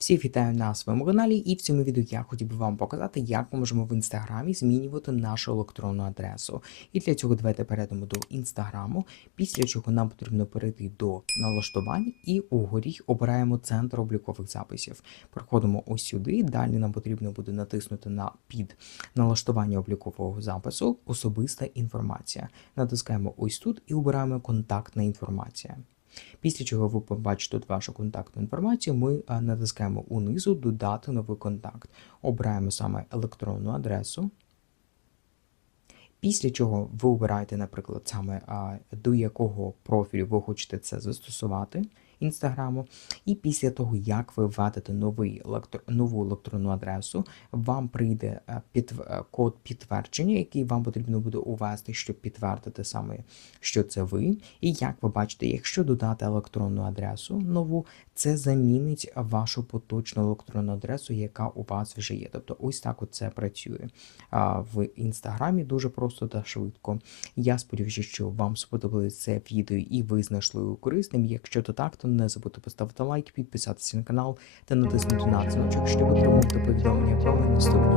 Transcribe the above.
Всіх вітаю на своєму каналі, і в цьому відео я хотів би вам показати, як ми можемо в інстаграмі змінювати нашу електронну адресу. І для цього давайте перейдемо до інстаграму, після чого нам потрібно перейти до налаштувань і угорі обираємо центр облікових записів. Проходимо ось сюди. Далі нам потрібно буде натиснути на під налаштування облікового запису Особиста інформація. Натискаємо ось тут і обираємо контактна інформація. Після чого ви побачите тут вашу контактну інформацію, ми натискаємо унизу Додати новий контакт. Обираємо саме електронну адресу. Після чого ви обираєте, наприклад, саме до якого профілю ви хочете це застосувати інстаграму. І після того, як ви введете новий електро... нову електронну адресу, вам прийде е, під... е, код підтвердження, який вам потрібно буде увести, щоб підтвердити саме, що це ви. І як ви бачите, якщо додати електронну адресу нову, це замінить вашу поточну електронну адресу, яка у вас вже є. Тобто, ось так це працює в інстаграмі дуже просто та швидко. Я сподіваюся, що вам сподобалось це відео і ви знайшли його корисним. Якщо то так, то не забудьте поставити лайк, підписатися на канал та натиснути на дзвіночок, щоб отримати повідомлення про наступні.